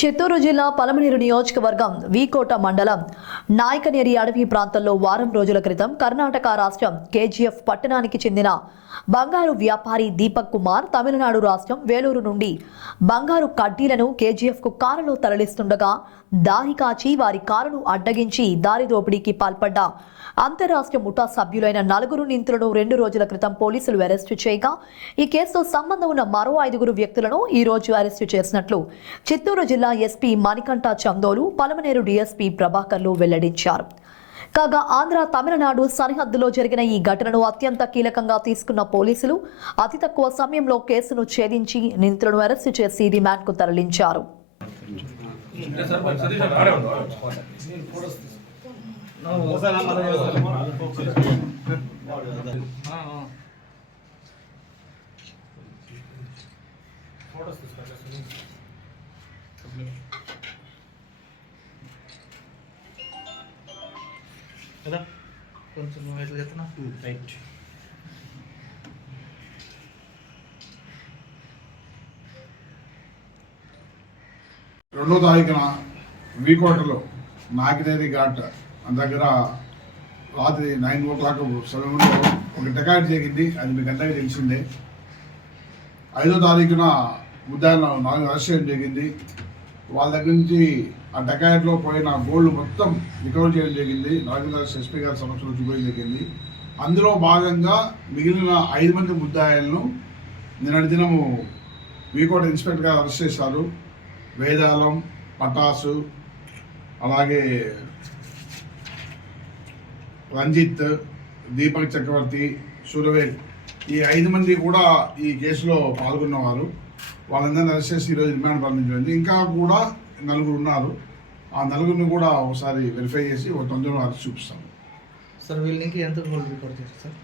చిత్తూరు జిల్లా పలమనేరు నియోజకవర్గం వీకోట మండలం నాయకనేరి అడవి ప్రాంతంలో వారం రోజుల క్రితం కర్ణాటక రాష్ట్రం కేజీఎఫ్ పట్టణానికి చెందిన బంగారు వ్యాపారి దీపక్ కుమార్ తమిళనాడు రాష్ట్రం వేలూరు నుండి బంగారు కడ్డీలను కేజీఎఫ్కు కారులో తరలిస్తుండగా దారి కాచి వారి కారును అడ్డగించి దారి దోపిడీకి పాల్పడ్డ అంతర్రాష్ట్ర ముఠా సభ్యులైన 4 నిందితులను 2 రోజుల క్రితం పోలీసులు అరెస్టు చేయగా ఈ కేసుతో సంబంధం ఉన్న మరో 5 వ్యక్తులను ఈ రోజు అరెస్టు చేసినట్లు చిత్తూరు జిల్లా ఎస్పీ మణికంఠ చందోలు, పలమనేరు డీఎస్పీ ప్రభాకర్లు వెల్లడించారు. కాగా ఆంధ్ర తమిళనాడు సరిహద్దులో జరిగిన ఈ ఘటనను అత్యంత కీలకంగా తీసుకున్న పోలీసులు అతి తక్కువ సమయంలో కేసును ఛేదించి నిందితులను అరెస్టు చేసి రిమాండ్కు తరలించారు. కొంచెం ఎట్లా చెప్తున్నా రైట్. రెండో తారీఖున వీకోటలో నాకినేరి ఘాట్ దగ్గర రాత్రి 9 o'clock సమయంలో ఒక డకాయిట్ జరిగింది. అది మీకు అందరికీ తెలిసిందే. 5వ తారీఖున ఉదయం 4 అరెస్ట్ చేయడం జరిగింది. వాళ్ళ దగ్గర నుంచి ఆ డకాయిట్లో పోయిన గోల్డ్ మొత్తం రికవర్ చేయడం జరిగింది. నాగేంద్ర ఎస్పీ గారి సమక్షంలో చూపించడం జరిగింది. అందులో భాగంగా మిగిలిన 5 మంది ముద్దాయిలను నిన్నటి దినము వీకోట ఇన్స్పెక్టర్ గారు అరెస్ట్ చేశారు. వేదాలం, పటాసు, అలాగే రంజిత్, దీపక్ చక్రవర్తి, సూరవేల్, ఈ 5 మంది కూడా ఈ కేసులో పాల్గొన్నవారు. వాళ్ళందరినీ అరెస్ట్ చేసి ఈరోజు రిమాండ్ పంపించండి. ఇంకా కూడా 4 ఉన్నారు. ఆ 4 కూడా ఒకసారి వెరిఫై చేసి ఒక తొందరలో అరెస్ట్ చూపిస్తాం. సార్ వీళ్ళకి ఎంత గోల్డ్ రికవర్ చేస్తారు సార్?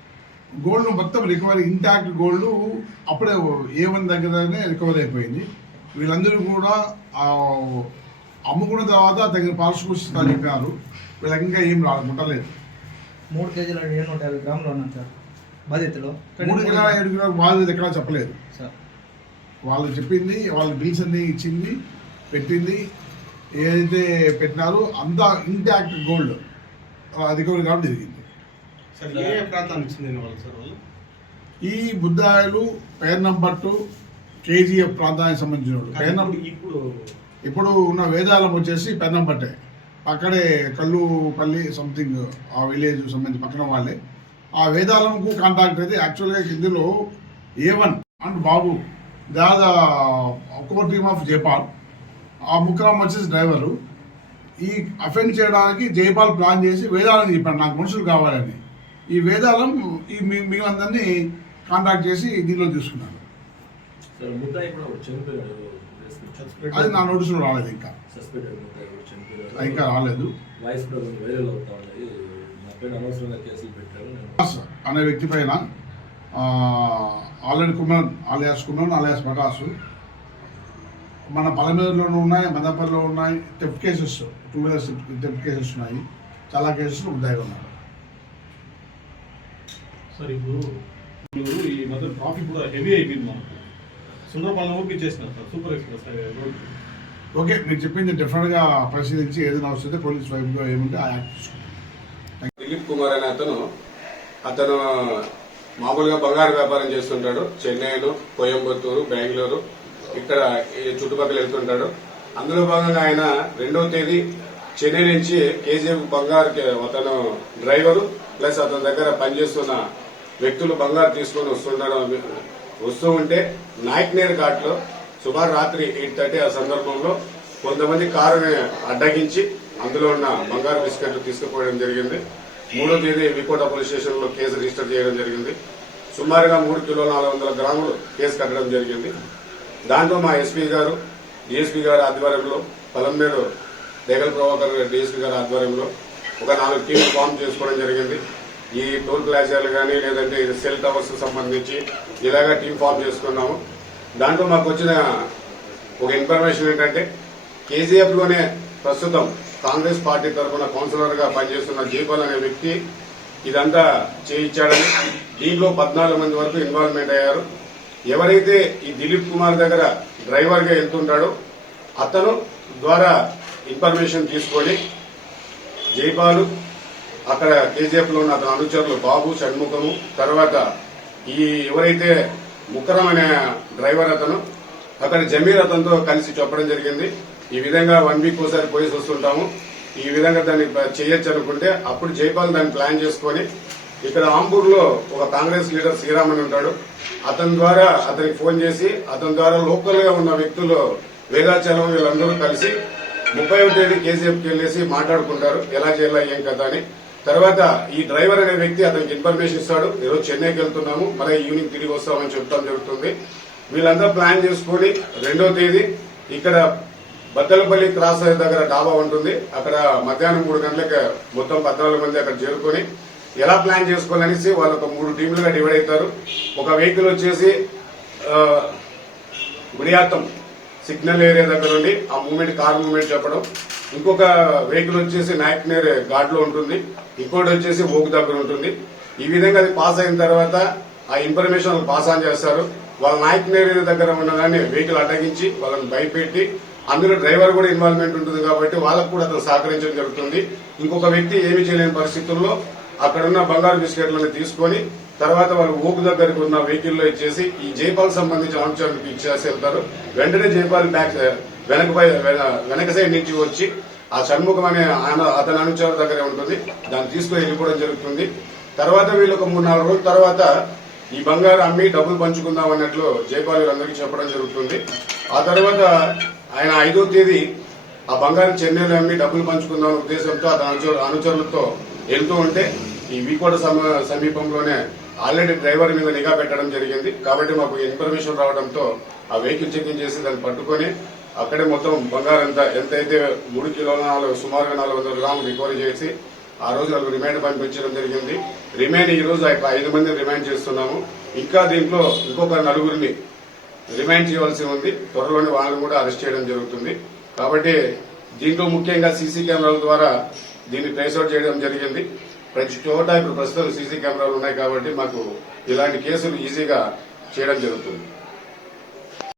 గోల్డ్ మొత్తం రికవరీ, ఇంటాక్ట్ గోల్డ్ అప్పుడే A1 దగ్గరనే రికవర్ అయిపోయింది. వీళ్ళందరూ కూడా అమ్ముకున్న తర్వాత తగిన పారిశ్రామిక చెప్పారు. వీళ్ళకి ఇంకా ఏం ముట్టలేదు. 3 కేజీల 150 గ్రాములు ఉన్నాను సార్ బాధ్యతలో. 3 కిలోల బాధ్యత ఎక్కడా చెప్పలేదు సార్. వాళ్ళు చెప్పింది, వాళ్ళ బిల్స్ అన్ని ఇచ్చింది, పెట్టింది, ఏదైతే పెట్టినారో అంతా ఇంటాక్ట్ గోల్డ్ రికవరీ కావడం జరిగింది. ఈ బుద్ధాయిలు పేరు నంబర్ 2 కేజీఎఫ్ ప్రాంతానికి సంబంధించిన ఇప్పుడు ఉన్న వేదాలం వచ్చేసి పెన్నంపట్టే అక్కడే కల్లుపల్లి సంథింగ్ ఆ విలేజ్ సంబంధించి పక్కన వాళ్ళే. ఆ వేదాలంకు కాంటాక్ట్ అయితే యాక్చువల్గా ఇందులో A1 అండ్ బాబు దాదా ఒక్కో టీమ్ ఆఫ్ జైపాల్, ఆ ముక్రామ్ వచ్చేసి డ్రైవరు. ఈ అఫెండ్ చేయడానికి జైపాల్ ప్లాన్ చేసి వేదాలని చెప్పాడు నాకు మనుషులు కావాలని. ఈ వేదాలం ఈ మిగిలినందరినీ కాంటాక్ట్ చేసి దీనిలో తీసుకున్నాను. అది నా నోటీసులో రాలేదు, ఇంకా రాలేదు. అనే వ్యక్తి పైన ఆల్రెడీ కుమరన్ అలియాస్ పటాసు మన పలమేరులోనూ ఉన్నాయి, మదపల్లిలో ఉన్నాయి. Theft cases, 2 wheelers theft cases ఉన్నాయి. చాలా కేసెస్ ఉద్దాయిగా ఉన్నారు. సార్ ఇప్పుడు ఈ మధ్య ట్రాఫిక్ కూడా హెవీ అయిపోయింది. మనకు సుందరపాలెం ఓకే చేసినారు sir, super express road. Okay, మీరు చెప్పింది డెఫినెట్గా పరిశీలించి ఏదైనా వస్తుంటే పోలీస్ వైపుగా ఏముంటే ఆ యాక్ట్ తీసుకుంటాం. దిలీప్ కుమార్ అనే అతను మామూలుగా బంగారు వ్యాపారం చేస్తుంటాడు. చెన్నైలో, కోయంబత్తూరు, బెంగళూరు ఇక్కడ చుట్టుపక్కల వెళ్తుంటాడు. అందులో భాగంగా ఆయన 2వ తేదీ చెన్నై నుంచి కేజీఎఫ్ బంగారు అతను డ్రైవరు ప్లస్ అతని దగ్గర పనిచేస్తున్న వ్యక్తులు బంగారు తీసుకొని వస్తూ ఉంటే నాయకనేర్ ఘాట్లో సుమారు రాత్రి 8:30 ఆ సందర్భంలో కొంతమంది కారుని అడ్డగించి అందులో ఉన్న బంగారు బిస్కెట్లు తీసుకుపోవడం జరిగింది. 3వ తేదీ వికోట పోలీస్ స్టేషన్లో కేసు రిజిస్టర్ చేయడం జరిగింది. సుమారుగా 3,400 గ్రాములు కేసు కట్టడం జరిగింది. దాంట్లో మా ఎస్పీ గారు, డిఎస్పీ గారి ఆధ్వర్యంలో, పలమనేరు దేగల ప్రభాకర్ డిఎస్పీ గారి ఆధ్వర్యంలో ఒక 4 టీంలు ఫామ్ చేసుకోవడం జరిగింది. ఈ టోల్ ప్లాజాలు కానీ లేదంటే సెల్ టవర్స్ సంబంధించి ఇలాగా టీం ఫామ్ చేసుకున్నాము. దాంట్లో మాకు వచ్చిన ఒక ఇన్ఫర్మేషన్ ఏంటంటే కేజీఎఫ్లోనే ప్రస్తుతం కాంగ్రెస్ పార్టీ తరఫున కౌన్సిలర్గా పనిచేస్తున్న జైపాల్ అనే వ్యక్తి ఇదంతా చేయించాడని, దీంట్లో 14 మంది వరకు ఇన్వాల్వ్మెంట్ అయ్యారు. ఎవరైతే ఈ దిలీప్ కుమార్ దగ్గర డ్రైవర్గా వెళ్తుంటాడో అతను ద్వారా ఇన్ఫర్మేషన్ తీసుకొని జైపాలు అక్కడ కేజీఎఫ్ లో ఉన్న అతని అనుచరులు బాబు, షణ్ముఖము, తర్వాత ఈ ఎవరైతే ముక్కరం అనే డ్రైవర్ అతను అక్కడ జమీర్ అతనితో కలిసి చెప్పడం జరిగింది. ఈ విధంగా 1 వీక్ ఒకసారి పోయి వస్తుంటాము, ఈ విధంగా దాన్ని చేయొచ్చు అనుకుంటే అప్పుడు జైపాల్ దాన్ని ప్లాన్ చేసుకొని ఇక్కడ ఆంబూర్లో ఒక కాంగ్రెస్ లీడర్ శ్రీరామ్ అని ఉంటాడు, అతని ద్వారా అతనికి ఫోన్ చేసి అతని ద్వారా లోకల్ గా ఉన్న వ్యక్తులు వేదాచలం వీళ్ళందరూ కలిసి 31వ తేదీ కేసీఎఫ్కి వెళ్ళేసి మాట్లాడుకుంటారు ఎలా చేయాలా ఏం కదా అని. తర్వాత ఈ డ్రైవర్ అనే వ్యక్తి అతనికి ఇన్ఫర్మేషన్ ఇస్తాడు, ఈరోజు చెన్నైకి వెళ్తున్నాము, మళ్ళీ ఈవినింగ్ తిరిగి వస్తామని చెప్పడం జరుగుతుంది. వీళ్ళంతా ప్లాన్ చేసుకుని 2వ తేదీ ఇక్కడ బద్దలపల్లి క్రాస్ దగ్గర డాబా ఉంటుంది, అక్కడ మధ్యాహ్నం 3 గంటలకు మొత్తం 14 మంది అక్కడ చేరుకొని ఎలా ప్లాన్ చేసుకోవాలనేసి వాళ్ళు ఒక 3 టీంలుగా డివైడ్ అవుతారు. ఒక వెహికల్ వచ్చేసి గుడియాత్తం సిగ్నల్ ఏరియా దగ్గర ఉండి ఆ మూవ్మెంట్ కార్ మూవ్మెంట్ చెప్పడం, ఇంకొక వెహికల్ వచ్చేసి నాయక్నేర్ ఘాట్ లో ఉంటుంది, ఇంకోటి వచ్చేసి ఓక్ దగ్గర ఉంటుంది. ఈ విధంగా అది పాస్ అయిన తర్వాత ఆ ఇన్ఫర్మేషన్ పాస్ ఆన్ చేస్తారు. వాళ్ళ నాయక్నేర్ దగ్గర ఉన్నదాన్ని వెహికల్ అడ్డగించి వాళ్ళని భయపెట్టి, అందులో డ్రైవర్ కూడా ఇన్వాల్వ్మెంట్ ఉంటుంది కాబట్టి వాళ్ళకు కూడా అతను సహకరించడం జరుగుతుంది. ఇంకొక వ్యక్తి ఏమీ చేయలేని పరిస్థితుల్లో అక్కడున్న బంగారు బిస్కెట్లను తీసుకొని తర్వాత వాళ్ళు ఓకు దగ్గరకు ఉన్న వెహికల్లో ఇచ్చేసి ఈ జైపాల్ సంబంధించిన అంశాలకు ఇచ్చేసి వెళ్తారు. వెంటనే జైపాల్ వెనక సైడ్ నుంచి వచ్చి ఆ షణ్ముఖం అనే అతని అనుచరుల దగ్గరే ఉంటుంది, దాన్ని తీసుకుని వెళ్ళిపోవడం జరుగుతుంది. తర్వాత వీళ్ళు ఒక 3-4 రోజుల తర్వాత ఈ బంగారు అమ్మి డబ్బులు పంచుకుందాం అన్నట్లు జైపాల్ అందరికీ చెప్పడం జరుగుతుంది. ఆ తర్వాత ఆయన 5వ తేదీ ఆ బంగారు చెన్నైలో అమ్మి డబ్బులు పంచుకుందాం ఉద్దేశంతో అతని అనుచరులతో వెళ్తూ ఉంటే ఈ వీకోట సమీపంలోనే ఆల్రెడీ డ్రైవర్ మీద నిఘా పెట్టడం జరిగింది. కాబట్టి మాకు ఇన్ఫర్మేషన్ రావడంతో ఆ వెహికల్ చెకింగ్ చేసి దాన్ని పట్టుకొని అక్కడే మొత్తం బంగారం ఎంతైతే 3 కిలోల సుమారుగా 400 గ్రాములు రికవరీ చేసి ఆ రోజు వాళ్ళకు రిమాండ్ పంపించడం జరిగింది. రిమాండ్ ఈ రోజు 5 మందిని రిమాండ్ చేస్తున్నాము. ఇంకా దీంట్లో ఇంకొక 4గురిని రిమాండ్ చేయవలసి ఉంది. త్వరలోనే వాళ్ళని కూడా అరెస్ట్ చేయడం జరుగుతుంది. కాబట్టి దీంట్లో ముఖ్యంగా సీసీ కెమెరాల ద్వారా దీన్ని ట్రేస్అవుట్ చేయడం జరిగింది. ప్రతి చోట ఇప్పుడు ప్రస్తుతం సీసీ కెమెరాలు ఉన్నాయి కాబట్టి మాకు ఇలాంటి కేసులు ఈజీగా చేయడం జరుగుతుంది.